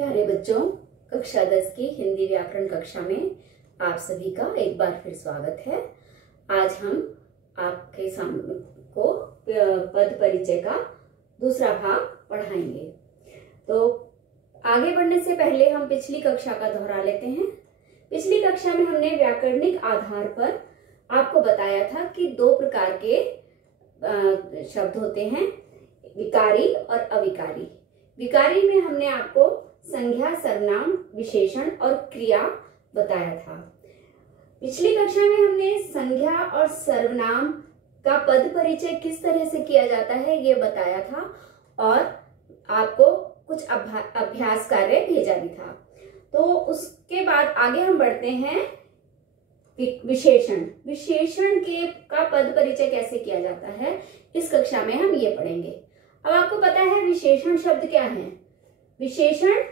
प्यारे बच्चों, कक्षा 10 की हिंदी व्याकरण कक्षा में आप सभी का एक बार फिर स्वागत है। आज हम आपके सामने को पद परिचय का दूसरा भाग पढ़ाएंगे। तो आगे बढ़ने से पहले हम पिछली कक्षा का दोहरा लेते हैं। पिछली कक्षा में हमने व्याकरणिक आधार पर आपको बताया था कि दो प्रकार के शब्द होते हैं, विकारी और अविकारी। विकारी में हमने आपको संज्ञा, सर्वनाम, विशेषण और क्रिया बताया था। पिछली कक्षा में हमने संज्ञा और सर्वनाम का पद परिचय किस तरह से किया जाता है ये बताया था और आपको कुछ अभ्यास कार्य भेजा भी था। तो उसके बाद आगे हम बढ़ते हैं विशेषण। विशेषण का पद परिचय कैसे किया जाता है इस कक्षा में हम ये पढ़ेंगे। अब आपको पता है विशेषण शब्द क्या है। विशेषण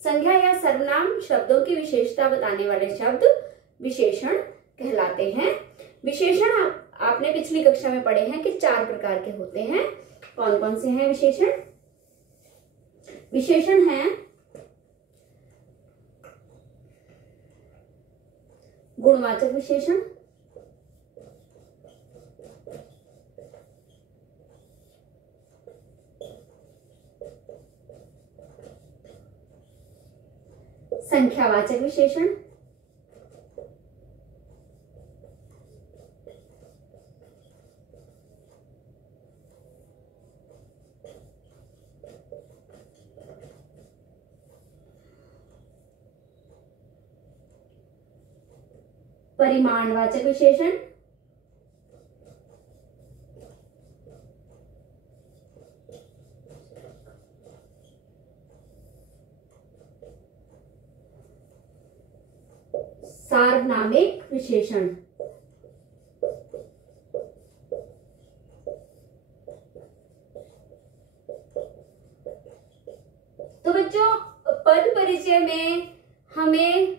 संज्ञा या सर्वनाम शब्दों की विशेषता बताने वाले शब्द विशेषण कहलाते हैं। विशेषण आपने पिछली कक्षा में पढ़े हैं कि 4 प्रकार के होते हैं। कौन कौन से हैं विशेषण? विशेषण हैं गुणवाचक विशेषण, संख्यावाचक विशेषण, परिमाणवाचक विशेषण, सार्वनामिक विशेषण। तो बच्चों, पद परिचय में हमें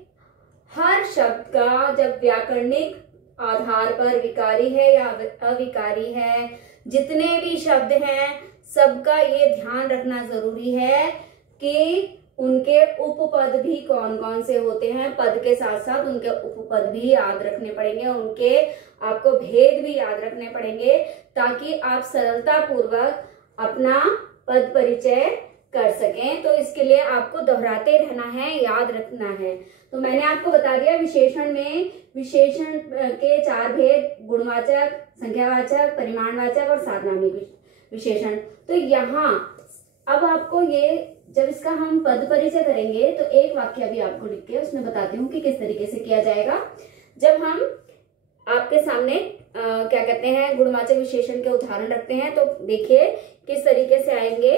हर शब्द का जब व्याकरणिक आधार पर विकारी है या अविकारी है, जितने भी शब्द हैं सबका ये ध्यान रखना जरूरी है कि उनके उपपद भी कौन कौन से होते हैं। पद के साथ साथ उनके उपपद भी याद रखने पड़ेंगे, उनके आपको भेद भी याद रखने पड़ेंगे ताकि आप सरलता पूर्वक अपना पद परिचय कर सकें। तो इसके लिए आपको दोहराते रहना है, याद रखना है। तो मैंने आपको बता दिया विशेषण में विशेषण के 4 भेद, गुणवाचक, संख्यावाचक, परिमाणवाचक और सार्वनामिक विशेषण। तो यहाँ अब आपको ये जब इसका हम पद परिचय करेंगे तो एक वाक्य भी आपको लिख के उसमें बताती हूँ कि किस तरीके से किया जाएगा। जब हम आपके सामने क्या कहते हैं गुणवाचक विशेषण के उदाहरण रखते हैं तो देखिए किस तरीके से आएंगे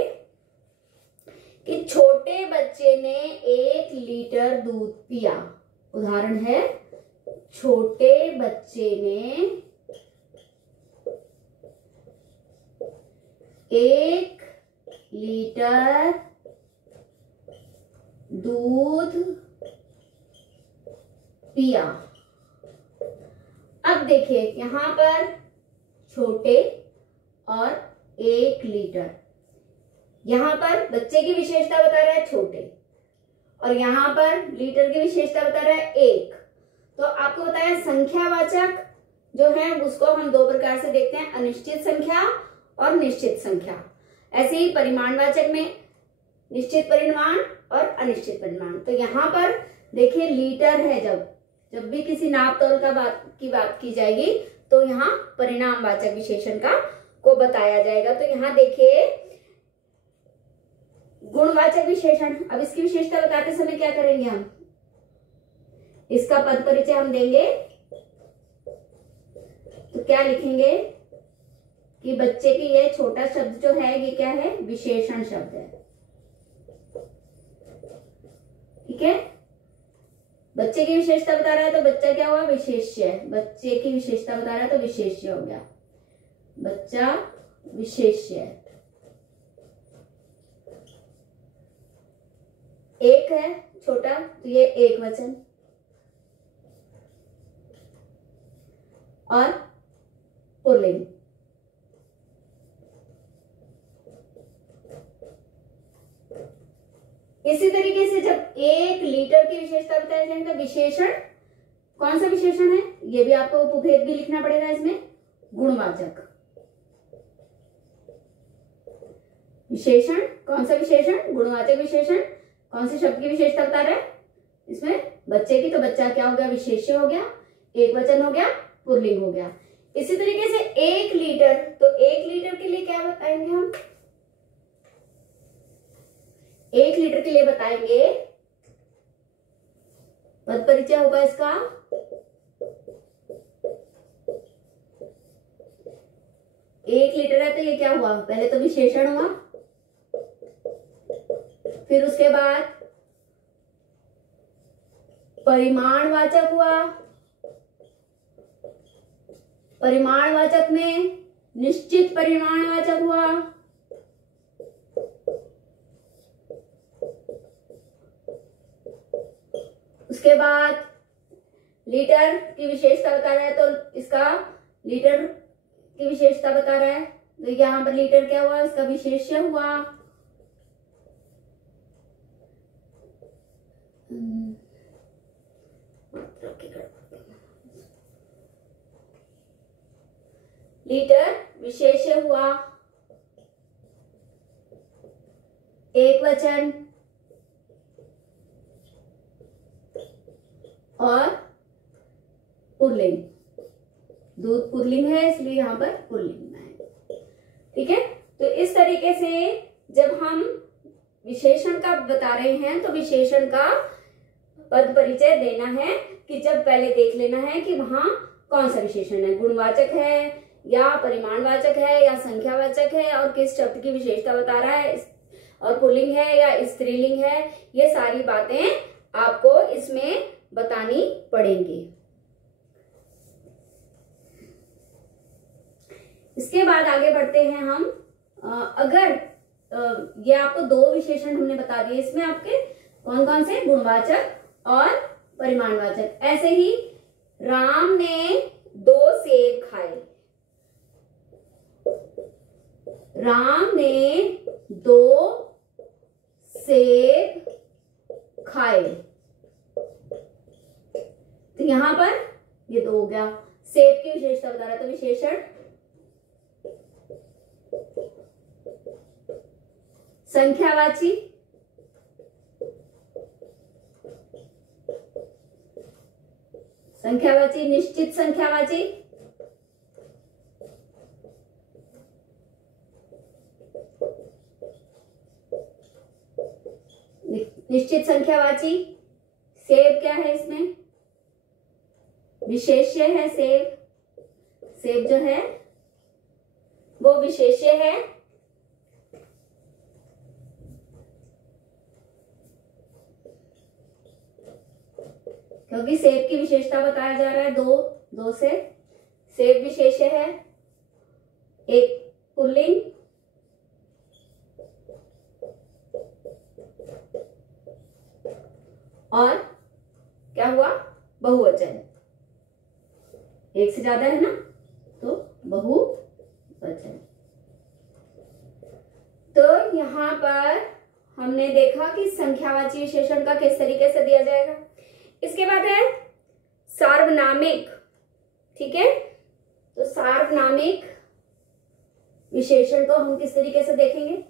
कि छोटे बच्चे ने 1 लीटर दूध पिया। उदाहरण है, छोटे बच्चे ने 1 लीटर दूध पिया। अब देखिए यहां पर छोटे और 1 लीटर, यहां पर बच्चे की विशेषता बता रहा है छोटे और यहां पर लीटर की विशेषता बता रहा है 1। तो आपको बताया संख्यावाचक जो है उसको हम 2 प्रकार से देखते हैं, अनिश्चित संख्या और निश्चित संख्या। ऐसे ही परिमाणवाचक में निश्चित परिमाण और अनिश्चित परिमाण। तो यहाँ पर देखिए लीटर है, जब भी किसी नाप तौल की बात की जाएगी तो यहाँ परिमाणवाचक विशेषण को बताया जाएगा। तो यहाँ देखिए गुणवाचक विशेषण। अब इसकी विशेषता बताते समय क्या करेंगे, हम इसका पद परिचय हम देंगे तो क्या लिखेंगे कि बच्चे की ये छोटा शब्द जो है ये क्या है, विशेषण शब्द है। ठीक है, बच्चे की विशेषता बता रहा है तो बच्चा क्या हुआ, विशेष्य। बच्चे की विशेषता बता रहा है तो विशेष्य हो गया, बच्चा विशेष्य। 1 है छोटा तो ये एक वचन और पुल्लिंग। इसी तरीके से जब 1 लीटर की विशेषता बताया जाएगा, विशेषण कौन सा विशेषण है, ये भी आपको उपभेद भी लिखना पड़ेगा इसमें, गुणवाचक विशेषण। कौन सा विशेषण, गुणवाचक विशेषण। कौन से शब्द की विशेषता बता रहा है इसमें, बच्चे की, तो बच्चा क्या हो गया, विशेष्य हो गया, एक वचन हो गया, पुल्लिंग हो गया। इसी तरीके से 1 लीटर, तो 1 लीटर के लिए क्या बताएंगे हम, 1 लीटर के लिए बताएंगे, पद परिचय होगा इसका, एक लीटर है तो ये क्या हुआ, पहले तो विशेषण हुआ, फिर उसके बाद परिमाणवाचक हुआ, परिमाणवाचक में निश्चित परिमाणवाचक हुआ, उसके बाद लीटर की विशेषता बता रहा है, तो इसका लीटर की विशेषता बता रहा है, तो यहां पर लीटर क्या हुआ, इसका विशेष्य हुआ। लीटर विशेष्य हुआ, एक वचन और पुल्लिंग, दूध पुल्लिंग है इसलिए यहां पर पुल्लिंग है। ठीक है, तो इस तरीके से जब हम विशेषण का बता रहे हैं तो विशेषण का पद परिचय देना है, कि जब पहले देख लेना है कि वहां कौन सा विशेषण है, गुणवाचक है या परिमाणवाचक है या संख्यावाचक है, और किस शब्द की विशेषता बता रहा है, और पुल्लिंग है या स्त्रीलिंग है, ये सारी बातें आपको इसमें बतानी पड़ेंगी। इसके बाद आगे बढ़ते हैं हम। अगर ये आपको 2 विशेषण हमने बता दिए, इसमें आपके कौन कौन से, गुणवाचक और परिमाणवाचक। ऐसे ही राम ने 2 सेब खाए, राम ने 2 सेब खाए, तो यहां पर ये 2 हो गया, सेब की विशेषता बता रहा है, तो विशेषण संख्यावाची, संख्यावाची, निश्चित संख्यावाची, निश्चित संख्यावाची। सेब क्या है इसमें, विशेष्य है, सेब, सेब जो है वो विशेष्य है, क्योंकि सेब की विशेषता बताया जा रहा है, 2 से सेब विशेष्य है, एक पुल्लिंग, और क्या हुआ, बहुवचन, एक से ज्यादा है ना तो बहुवचन। तो यहाँ पर हमने देखा कि संख्यावाची विशेषण का किस तरीके से दिया जाएगा। इसके बाद है सार्वनामिक। ठीक है, तो सार्वनामिक विशेषण को हम किस तरीके से देखेंगे,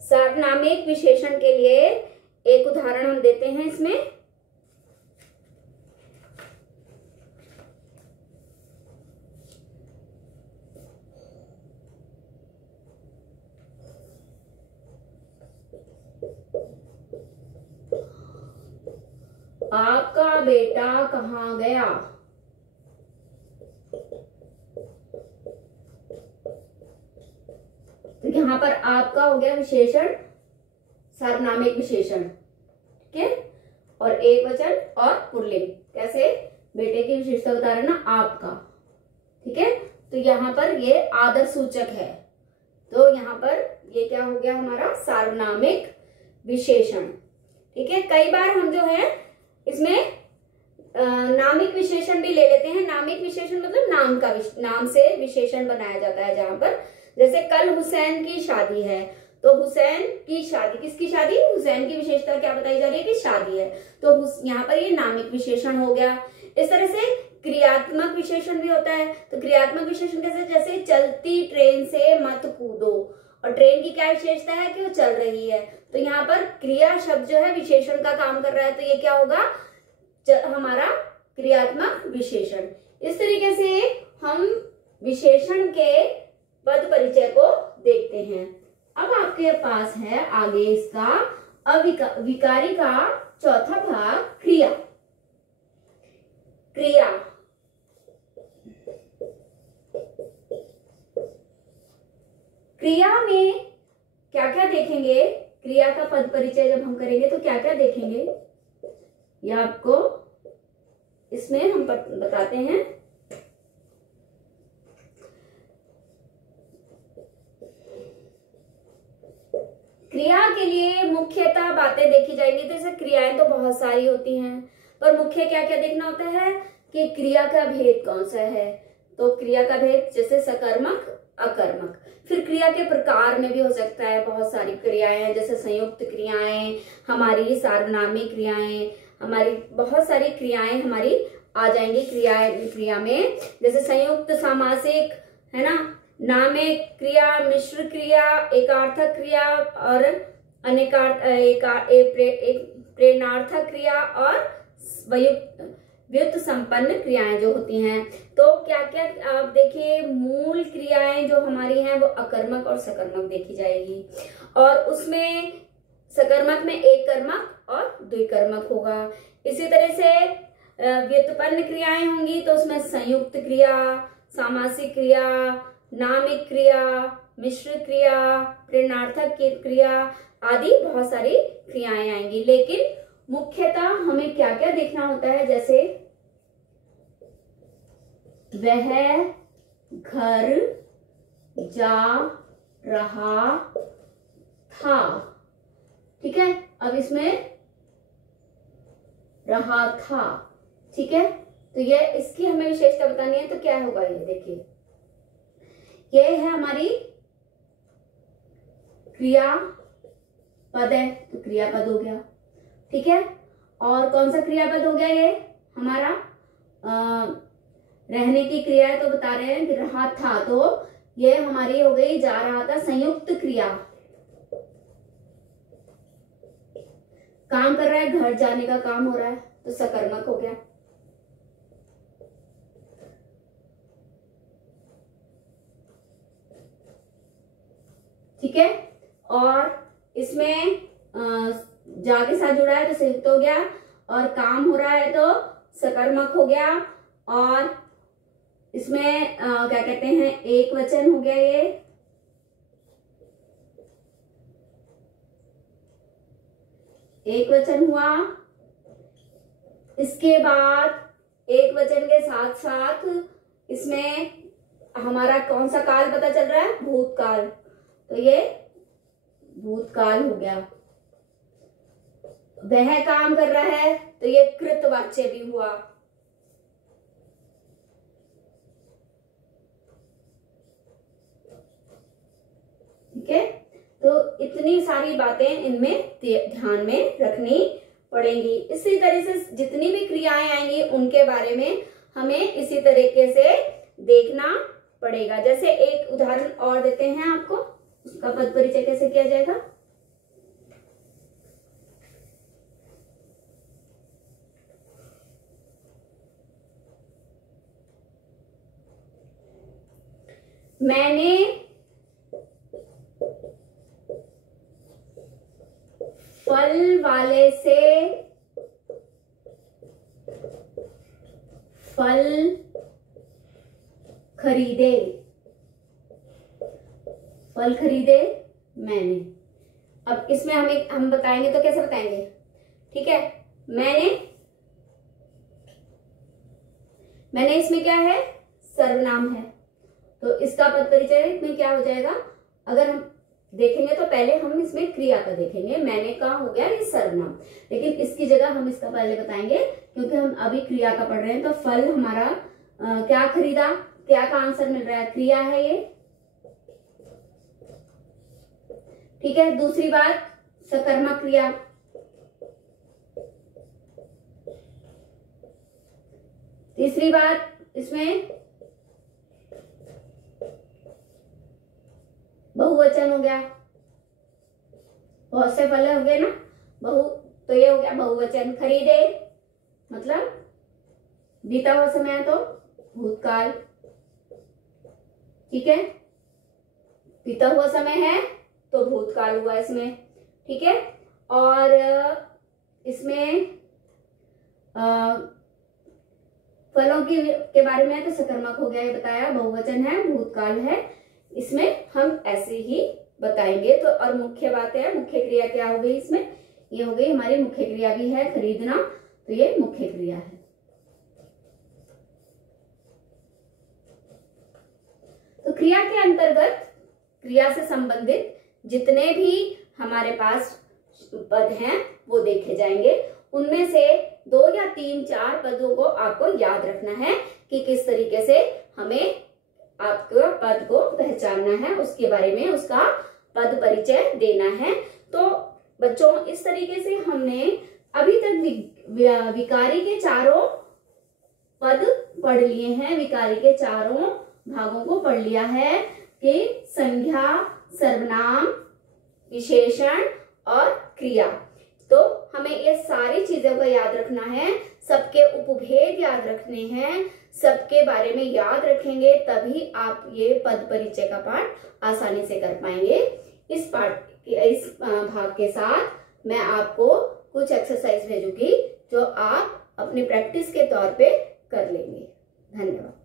सार्वनामिक विशेषण के लिए एक उदाहरण हम देते हैं इसमें। आपका बेटा कहाँ गया, तो यहां पर आपका हो गया विशेषण, सार्वनामिक विशेषण। ठीक है, और एक वचन और पुल्लिंग, कैसे, बेटे की विशेषता बता रहे ना, आपका। ठीक है, तो यहां पर ये आदर सूचक है, तो यहां पर ये क्या हो गया हमारा, सार्वनामिक विशेषण। ठीक है, कई बार हम जो है इसमें नामिक विशेषण भी ले लेते हैं। नामिक विशेषण मतलब नाम का नाम से विशेषण बनाया जाता है, जहां पर जैसे कल हुसैन की शादी है, तो हुसैन की शादी, किसकी शादी? हुसैन की विशेषता क्या बताई जा रही है कि शादी है, तो यहाँ पर ये नामिक विशेषण हो गया। इस तरह से क्रियात्मक विशेषण भी होता है। तो क्रियात्मक विशेषण कैसे? जैसे चलती ट्रेन से मत कूदो, और ट्रेन की क्या विशेषता है कि वो चल रही है, तो यहाँ पर क्रिया शब्द जो है विशेषण का काम कर रहा है, तो ये क्या होगा? हमारा क्रियात्मक विशेषण। इस तरीके से हम विशेषण के पद परिचय को देखते हैं। अब आपके पास है आगे इसका विकारी का चौथा भाग, क्रिया। क्रिया क्रिया में क्या क्या देखेंगे? क्रिया का पद परिचय जब हम करेंगे तो क्या क्या देखेंगे, यह आपको इसमें हम बताते हैं। क्रिया के लिए मुख्यतः बातें देखी जाएंगी। तो जैसे क्रियाएं तो बहुत सारी होती हैं, पर मुख्य क्या क्या देखना होता है कि क्रिया का भेद कौन सा है। तो क्रिया का भेद जैसे सकर्मक, अकर्मक। फिर क्रिया के प्रकार में भी हो सकता है, बहुत सारी क्रियाएं हैं, जैसे संयुक्त क्रियाएं, हमारी सार्वनामिक क्रियाएं, हमारी बहुत सारी क्रियाएं हमारी आ जाएंगी क्रिया में। जैसे संयुक्त, सामासिक, है ना, नामिक क्रिया, मिश्र क्रिया, एकार्थक क्रिया और प्रेरणार्थक क्रिया और व्युत्पन्न संपन्न क्रियाएं जो होती हैं। तो क्या क्या आप देखिए, मूल क्रियाएं जो हमारी हैं वो अकर्मक और सकर्मक देखी जाएगी, और उसमें सकर्मक में एक कर्मक और द्विकर्मक होगा। इसी तरह से व्युत्पन्न क्रियाएं होंगी तो उसमें संयुक्त क्रिया, सामासिक क्रिया, नामिक क्रिया, मिश्र क्रिया, प्रेरणार्थक क्रिया आदि बहुत सारी क्रियाएं आएंगी। लेकिन मुख्यतः हमें क्या क्या देखना होता है, जैसे वह घर जा रहा था, ठीक है। अब इसमें रहा था, ठीक है, तो ये इसकी हमें विशेषता बतानी है। तो क्या होगा, ये देखिए, ये है हमारी क्रिया पद है, तो क्रियापद हो गया, ठीक है। और कौन सा क्रियापद हो गया? ये हमारा रहने की क्रिया है, तो बता रहे हैं कि रहा था, तो ये हमारी हो गई जा रहा था संयुक्त क्रिया। काम कर रहा है, घर जाने का काम हो रहा है, तो सकर्मक हो गया। ठीक है, और इसमें जा के साथ जुड़ा है तो संयुक्त हो गया, और काम हो रहा है तो सकर्मक हो गया, और इसमें क्या कहते हैं, एक वचन हो गया, ये एक वचन हुआ। इसके बाद एक वचन के साथ साथ इसमें हमारा कौन सा काल पता चल रहा है? भूतकाल, तो ये भूतकाल हो गया। वह काम कर रहा है तो ये कृतवाच्य भी हुआ। ठीक है, तो इतनी सारी बातें इनमें ध्यान में रखनी पड़ेंगी। इसी तरह से जितनी भी क्रियाएं आएंगी उनके बारे में हमें इसी तरीके से देखना पड़ेगा। जैसे एक उदाहरण और देते हैं आपको, उसका पद परिचय कैसे किया जाएगा। मैंने फल वाले से फल खरीदे, फल खरीदे मैंने। अब इसमें हम बताएंगे तो कैसे बताएंगे, ठीक है। मैंने इसमें क्या है, सर्वनाम है, तो इसका पद परिचय में क्या हो जाएगा, अगर हम देखेंगे तो पहले हम इसमें क्रिया का देखेंगे। मैंने का हो गया ये सर्वनाम, लेकिन इसकी जगह हम इसका पहले बताएंगे क्योंकि हम अभी क्रिया का पढ़ रहे हैं। तो फल हमारा क्या खरीदा, क्या का आंसर मिल रहा है, क्रिया है ये, ठीक है। दूसरी बात सकर्मक क्रिया, तीसरी बात इसमें बहुवचन हो गया, बहुत से फल हो गए ना बहु, तो ये हो गया बहुवचन। खरीदे मतलब बीता हुआ समय है तो भूतकाल, ठीक है। बीता हुआ समय है तो भूतकाल हुआ इसमें, ठीक है। और इसमें फलों के बारे में है तो सकर्मक हो गया, ये बताया, बहुवचन है, भूतकाल है, इसमें हम ऐसे ही बताएंगे। तो और मुख्य बात है, मुख्य क्रिया क्या हो गई इसमें, ये हो गई हमारी मुख्य क्रिया भी है खरीदना, तो ये मुख्य क्रिया है। तो क्रिया के अंतर्गत क्रिया से संबंधित जितने भी हमारे पास पद हैं वो देखे जाएंगे। उनमें से 2 या 3 4 पदों को आपको याद रखना है कि किस तरीके से हमें आपको पद को पहचानना है, उसके बारे में उसका पद परिचय देना है। तो बच्चों इस तरीके से हमने अभी तक विकारी के चारों पद पढ़ लिए हैं, विकारी के चारों भागों को पढ़ लिया है कि संज्ञा, सर्वनाम, विशेषण और क्रिया। तो हमें ये सारी चीजों को याद रखना है, सबके उपभेद याद रखने हैं, सबके बारे में याद रखेंगे तभी आप ये पद परिचय का पाठ आसानी से कर पाएंगे। इस भाग के साथ मैं आपको कुछ एक्सरसाइज भेजूंगी जो आप अपनी प्रैक्टिस के तौर पे कर लेंगे। धन्यवाद।